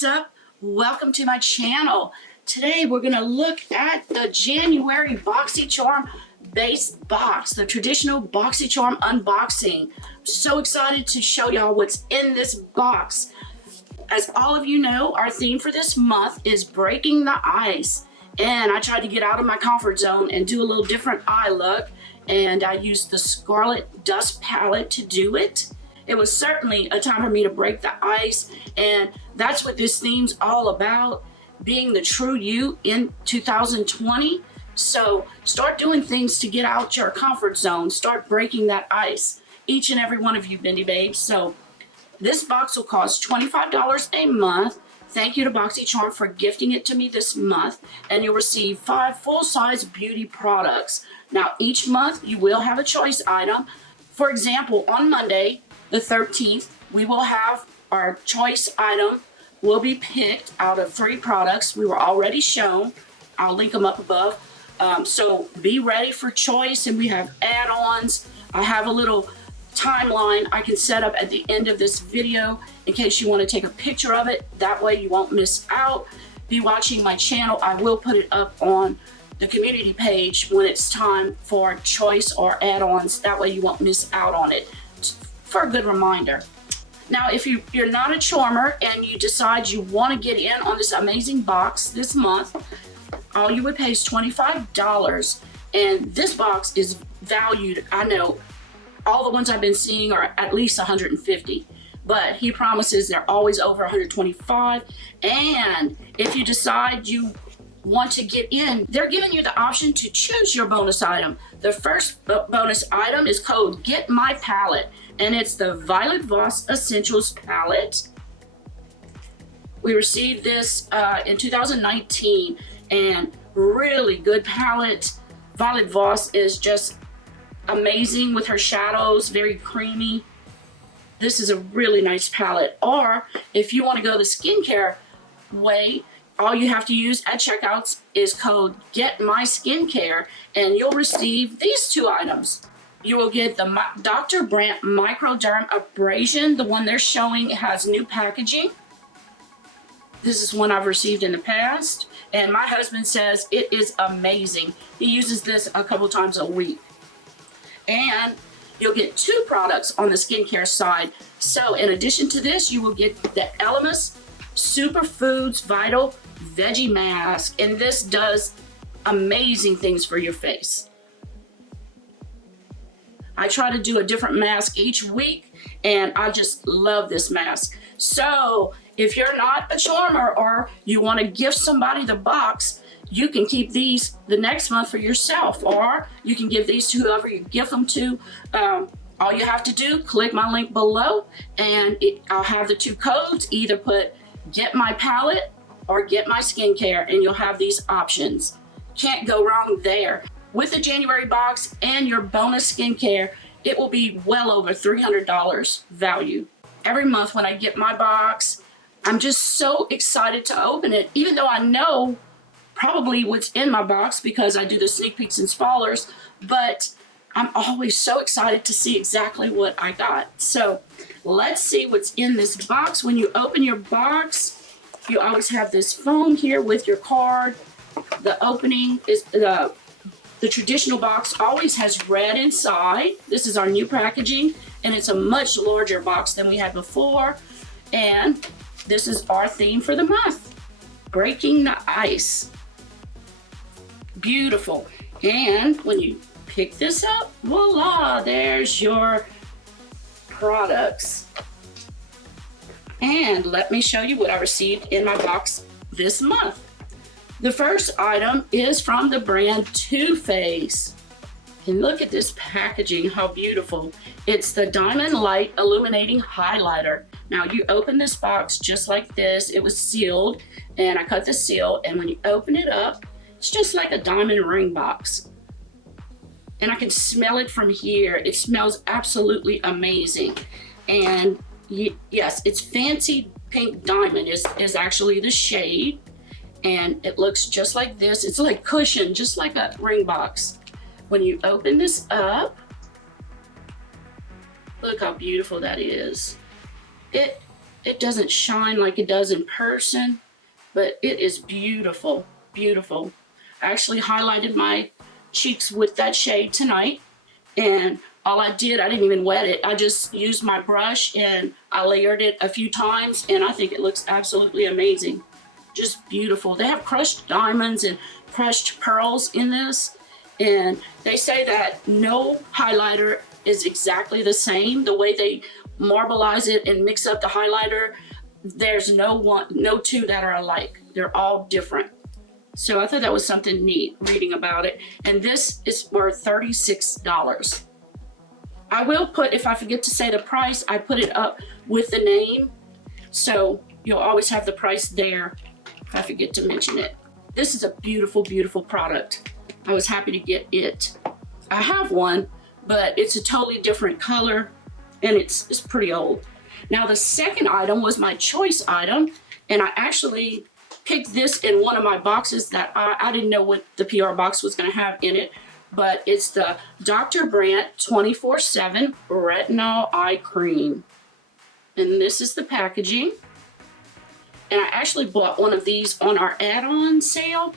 What's up? Welcome to my channel. Today we're going to look at the January Boxycharm base box, the traditional Boxycharm unboxing. I'm so excited to show y'all what's in this box. As all of you know, our theme for this month is breaking the ice. And I tried to get out of my comfort zone and do a little different eye look. And I used the Scarlet Dust palette to do it. It was certainly a time for me to break the ice, and that's what this theme's all about, being the true you in 2020. So start doing things to get out your comfort zone, start breaking that ice, each and every one of you Bendy babes. So this box will cost $25 a month. Thank you to Boxycharm for gifting it to me this month, and you'll receive 5 full-size beauty products. Now each month you will have a choice item. For example, on Monday, the 13th, we will have our choice item will be picked out of 3 products we were already shown. I'll link them up above. So be ready for choice, and we have add-ons. I have a little timeline I can set up at the end of this video in case you want to take a picture of it. That way you won't miss out. Be watching my channel. I will put it up on the community page when it's time for choice or add-ons. That way you won't miss out on it. For a good reminder. Now, if you're not a charmer and you decide you want to get in on this amazing box this month, all you would pay is $25. And this box is valued, I know, all the ones I've been seeing are at least $150, but he promises they're always over $125. And if you decide you want to get in, they're giving you the option to choose your bonus item. The first bonus item is code Get My Palette, and it's the Violet Voss Essentials palette. We received this in 2019, and really good palette. Violet Voss is just amazing with her shadows, very creamy. This is a really nice palette. Or if you want to go the skincare way, all you have to use at checkouts is code Get My Skincare, and you'll receive these 2 items. You will get the Dr. Brandt Microdermabrasion. The one they're showing has new packaging. This is one I've received in the past, and my husband says it is amazing. He uses this a couple times a week. And you'll get 2 products on the skincare side. So in addition to this, you will get the Elemis Superfoods Vital Veggie Mask, and this does amazing things for your face. I try to do a different mask each week, and I just love this mask. So if you're not a charmer or you want to gift somebody the box, you can keep these the next month for yourself, or you can give these to whoever you gift them to. All you have to do, click my link below, and I'll have the 2 codes. Either put Get My Palette or Get My Skincare, and you'll have these options. Can't go wrong there. With the January box and your bonus skincare, it will be well over $300 value. Every month when I get my box, I'm just so excited to open it, even though I know probably what's in my box because I do the sneak peeks and spoilers, but I'm always so excited to see exactly what I got. So let's see what's in this box. When you open your box, you always have this foam here with your card. The opening is the traditional box always has red inside. This is our new packaging, and it's a much larger box than we had before. And this is our theme for the month, breaking the ice. Beautiful. And when you pick this up, voila, there's your products. And let me show you what I received in my box this month. The first item is from the brand Too Faced. And look at this packaging, how beautiful. It's the Diamond Light Illuminating Highlighter. Now you open this box just like this. It was sealed, and I cut the seal, and when you open it up, it's just like a diamond ring box. And I can smell it from here. It smells absolutely amazing. And yes, it's Fancy Pink Diamond is actually the shade. And it looks just like this. It's like cushion, just like a ring box. When you open this up, look how beautiful that is. It It doesn't shine like it does in person, but it is beautiful, beautiful. I actually highlighted my cheeks with that shade tonight, and all I did, I didn't even wet it. I just used my brush and I layered it a few times, and I think it looks absolutely amazing. Just beautiful. They have crushed diamonds and crushed pearls in this, and they say that no highlighter is exactly the same. The way they marbleize it and mix up the highlighter, there's no two that are alike. They're all different. So I thought that was something neat reading about it. And this is worth $36. I will put, if I forget to say the price, I put it up with the name. So you'll always have the price there if I forget to mention it. This is a beautiful, beautiful product. I was happy to get it. I have one, but it's a totally different color and it's pretty old. Now the second item was my choice item, and I actually picked this in one of my boxes that I didn't know what the PR box was gonna have in it, but it's the Dr. Brandt 24/7 Retinol Eye Cream. And this is the packaging. And I actually bought one of these on our add-on sale.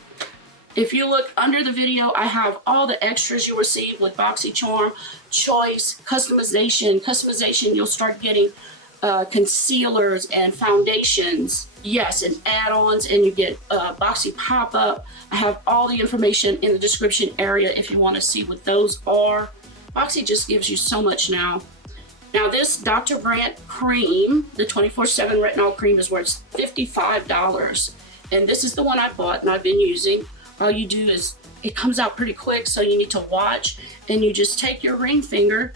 If you look under the video, I have all the extras you'll receive with Boxycharm, choice, customization. You'll start getting concealers and foundations. Yes, and add-ons, and you get Boxy pop-up. I have all the information in the description area if you want to see what those are. Boxy just gives you so much now. Now this Dr. Brandt cream, the 24/7 retinol cream, is worth $55. And this is the one I bought and I've been using. All you do is, it comes out pretty quick, so you need to watch, and you just take your ring finger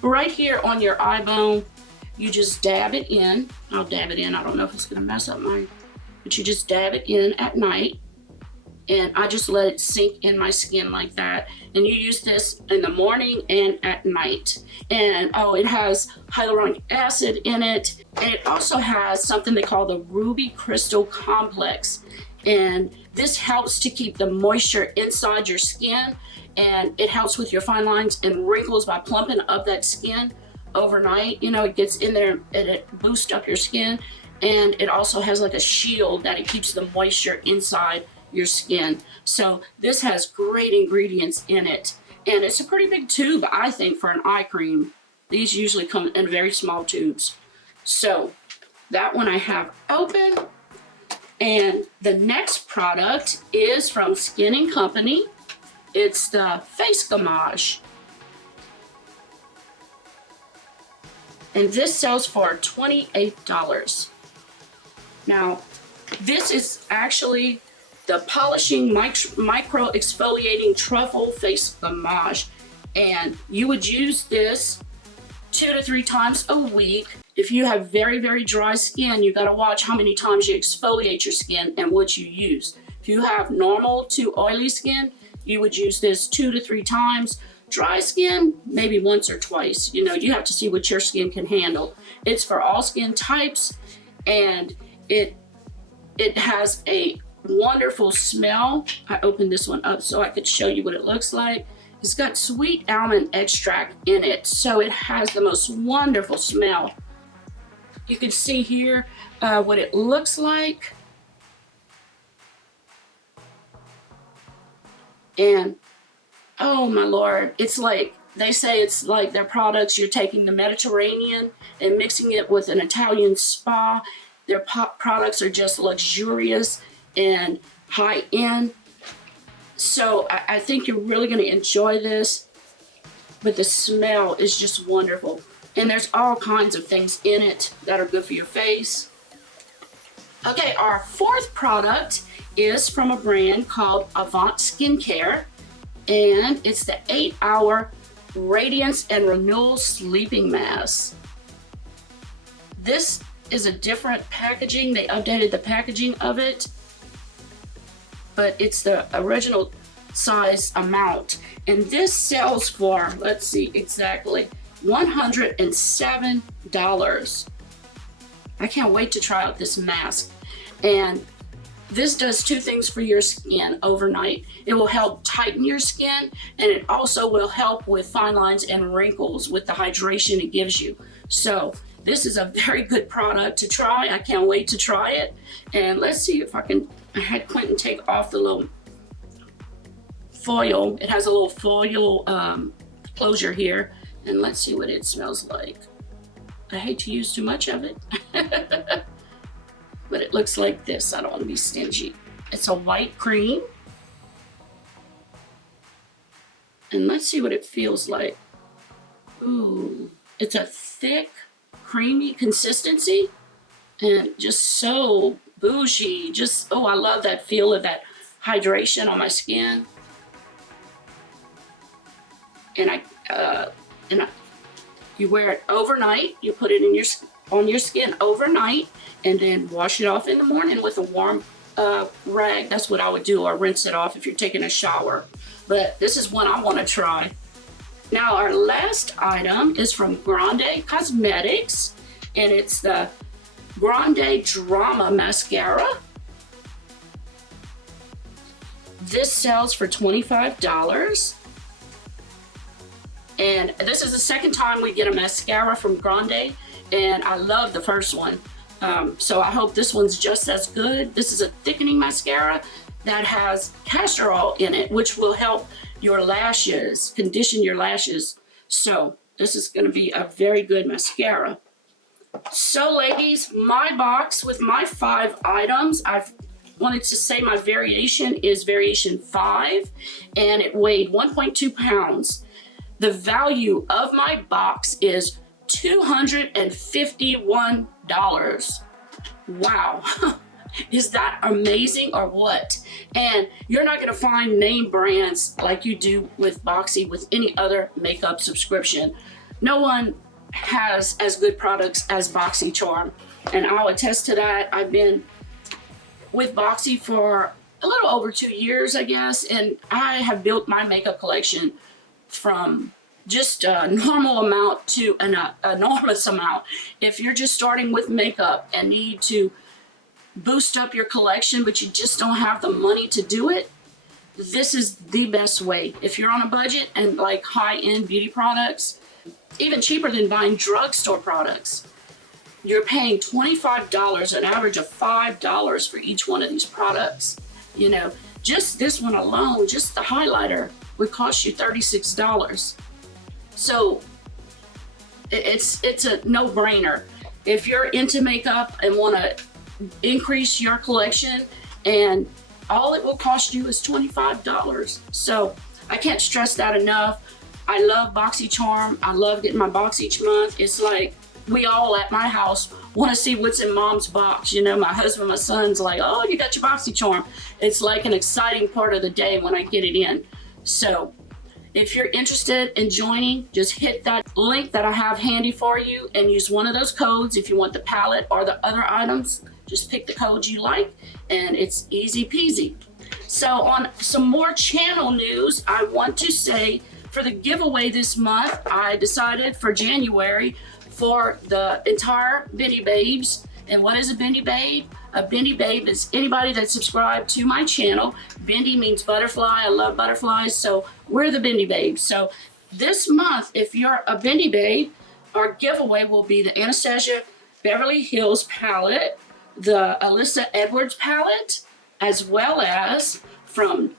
right here on your eye bone. You just dab it in. I'll dab it in. I don't know if it's gonna mess up mine, but you just dab it in at night, and I just let it sink in my skin like that. And you use this in the morning and at night. And oh, it has hyaluronic acid in it, and it also has something they call the Ruby Crystal Complex. And this helps to keep the moisture inside your skin, and it helps with your fine lines and wrinkles by plumping up that skin overnight. You know, it gets in there and it boosts up your skin, and it also has like a shield that it keeps the moisture inside your skin. So this has great ingredients in it, and it's a pretty big tube, I think, for an eye cream. These usually come in very small tubes. So that one I have open. And the next product is from Skin & Company. It's the Face Gommage. And this sells for $28. Now, this is actually the Polishing Micro Exfoliating Truffle Face Gommage. And you would use this 2 to 3 times a week. If you have very, very dry skin, you gotta watch how many times you exfoliate your skin and what you use. If you have normal to oily skin, you would use this 2 to 3 times. Dry skin, maybe once or twice. You know, you have to see what your skin can handle. It's for all skin types, and it has a wonderful smell. I opened this one up so I could show you what it looks like. It's got sweet almond extract in it, so it has the most wonderful smell. You can see here what it looks like. And oh my Lord, it's like, they say it's like their products, you're taking the Mediterranean and mixing it with an Italian spa. Their products are just luxurious and high end. So I think you're really gonna enjoy this, but the smell is just wonderful. And there's all kinds of things in it that are good for your face. Okay, our fourth product is from a brand called Avant Skincare, and it's the 8-Hour Radiance and Renewal Sleeping Mask. This is a different packaging. They updated the packaging of it, but it's the original size amount. And this sells for, let's see exactly, $107. I can't wait to try out this mask. And This does two things for your skin overnight. It will help tighten your skin, and it also will help with fine lines and wrinkles with the hydration it gives you. So this is a very good product to try. I can't wait to try it. And let's see if I had Quentin take off the little foil. It has a little foil closure here. And let's see what it smells like. I hate to use too much of it. But it looks like this. I don't want to be stingy. It's a white cream. And let's see what it feels like. Ooh, it's a thick, creamy consistency. And just so bougie. Just, oh, I love that feel of that hydration on my skin. And you wear it overnight. You put it on your skin overnight, and then wash it off in the morning with a warm rag. That's what I would do, or rinse it off if you're taking a shower. But this is one I want to try. Now our last item is from Grande Cosmetics, and it's the Grande Drama Mascara. This sells for $25. And this is the second time we get a mascara from Grande, and I love the first one. So I hope this one's just as good. This is a thickening mascara that has castor oil in it, which will help your lashes, condition your lashes. So this is gonna be a very good mascara. So ladies, my box with my 5 items, I've wanted to say my variation is variation 5, and it weighed 1.2 pounds. The value of my box is $251. Wow. Is that amazing or what? And you're not gonna find name brands like you do with Boxy with any other makeup subscription. No one has as good products as Boxycharm, and I'll attest to that. I've been with Boxy for a little over 2 years, I guess, and I have built my makeup collection from just a normal amount to an enormous amount. If you're just starting with makeup and need to boost up your collection, but you just don't have the money to do it, this is the best way. If you're on a budget and like high-end beauty products, even cheaper than buying drugstore products, you're paying $25, an average of $5 for each one of these products. You know, just this one alone, just the highlighter, would cost you $36. So it's a no-brainer. If you're into makeup and want to increase your collection, and all it will cost you is $25. So I can't stress that enough. I love Boxycharm. I love getting my box each month. It's like we all at my house want to see what's in mom's box. You know, my husband, my son's like, oh, you got your Boxycharm. It's like an exciting part of the day when I get it in. So if you're interested in joining, just hit that link that I have handy for you and use one of those codes. If you want the palette or the other items, just pick the code you like, and it's easy peasy. So on some more channel news, I want to say for the giveaway this month, I decided for January for the entire Bendy Babes. And what is a Bendy Babe? A Bendy Babe is anybody that subscribed to my channel. Bendy means butterfly. I love butterflies, so we're the Bendy Babes. So this month, if you're a Bendy Babe, our giveaway will be the Anastasia Beverly Hills palette, the Alyssa Edwards palette, as well as from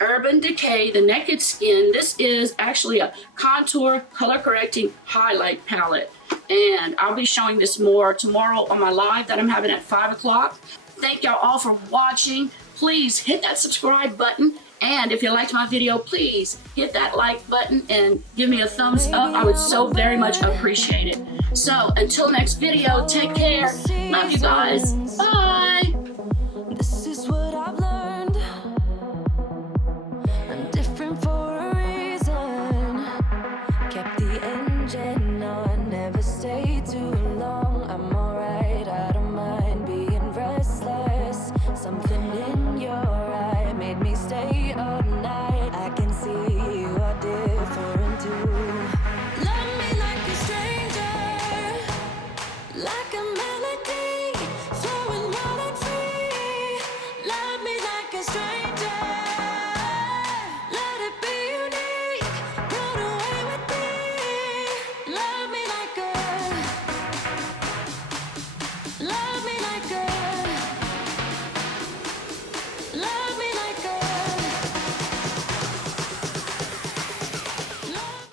Urban Decay, the Naked Skin. This is actually a contour color correcting highlight palette, and I'll be showing this more tomorrow on my live that I'm having at 5 o'clock. Thank y'all all for watching. Please hit that subscribe button, and if you liked my video, please hit that like button and give me a thumbs up. I would so very much appreciate it. So until next video, take care. Love you guys. Bye. This is what I've learned. I'm different for a reason. Kept the engine on, never stayed too long. I'm alright, I don't mind being restless. Something in your eye made me stay up night. I can see you are different too. Love me like a stranger, like a melody.